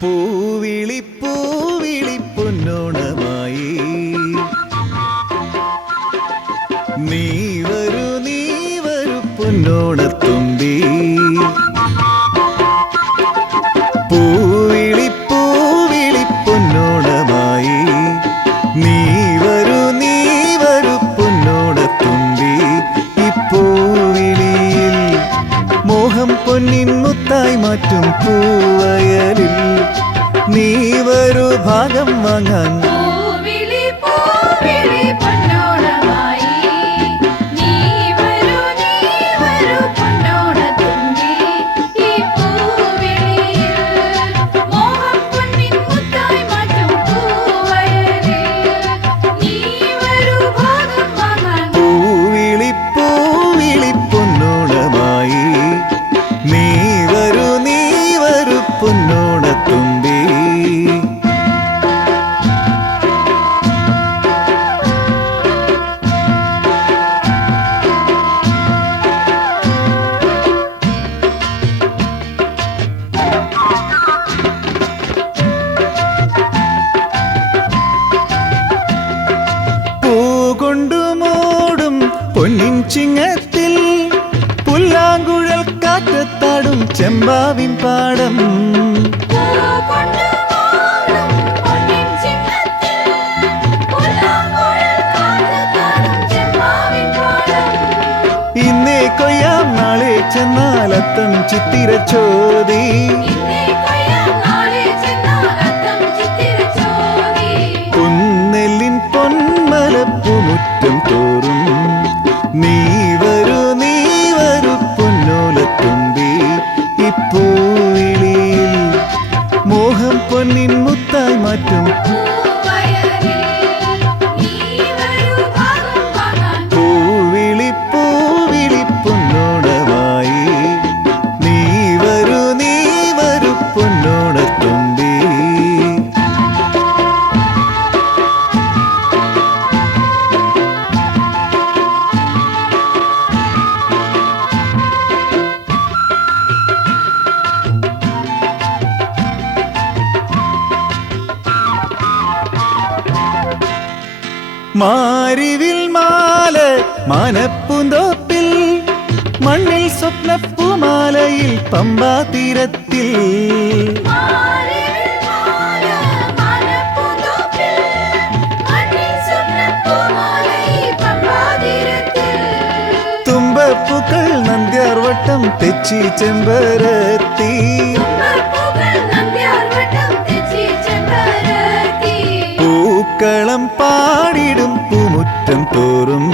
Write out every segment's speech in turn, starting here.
പൂവിളി പൂവിളി പൊന്നോണമായി നീ വരൂ പൊന്നോണത്തുമ്പി. പൂവിളി പൂവിളി പൊന്നോണമായി നീ വരൂ പൊന്നോണത്തുമ്പി. ഈ പൂവിളിയിൽ മോഹം പൊന്നിൻ മുത്തായി മാറ്റും പൂവയലിൽ നീ വരൂ ഭാഗം വാങ്ങാൻ. പൊന്നോണത്തുമ്പി. പൂകൊണ്ടു മൂടും പൊന്നിൻ ചിങ്ങത്തിൽ പുല്ലാങ്കുഴൽ കാറ്റത്താടും ചെമ്പാവിൻ പാടം. ഇന്നേ കൊയ്യാം നാളെ ചെന്നാലത്തം ചിത്തിര ചോദി. കുന്നെല്ലിൻ പൊന്മലപ്പുമുറ്റം തോറും നീ വരൂ പൊന്നോലത്തുമ്പി. ഇപ്പൂവിളിയിൽ മോഹം പൊന്നിൻ മുത്തായി മാറ്റും. പൂവിളി പൂവിളി പൊന്നോണമായി നീ വരൂ പൊന്നോണത്തുമ്പി. മാരിവിൽ മാല മനപ്പൂന്തോപ്പിൽ മണ്ണിൽ സ്വപ്നപ്പൂമാലയിൽ പമ്പാ തീരത്തിൽ. തുമ്പപ്പൂക്കൾ നന്ദ്യാർവട്ടം തെച്ചി ചെമ്പരത്തി. പൂക്കളം പാടിടും പൂമുറ്റം തോറും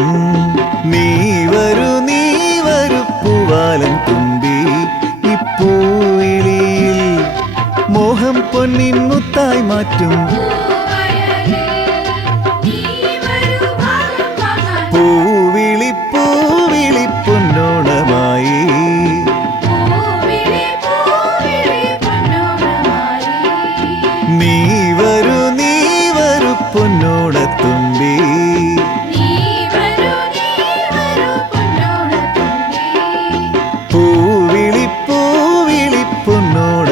നീ വരൂ പൂവാലൻ തുമ്പി. ഇപ്പൂവിളിയിൽ മോഹം പൊന്നിൻ മുത്തായി മാറ്റും. പൂവിളി പൂവിളി പൊന്നോണമായി നീ വരൂ പൊന്നോണത്തുമ്പി. പൂവിളി പൂവിളി പൊന്നോണ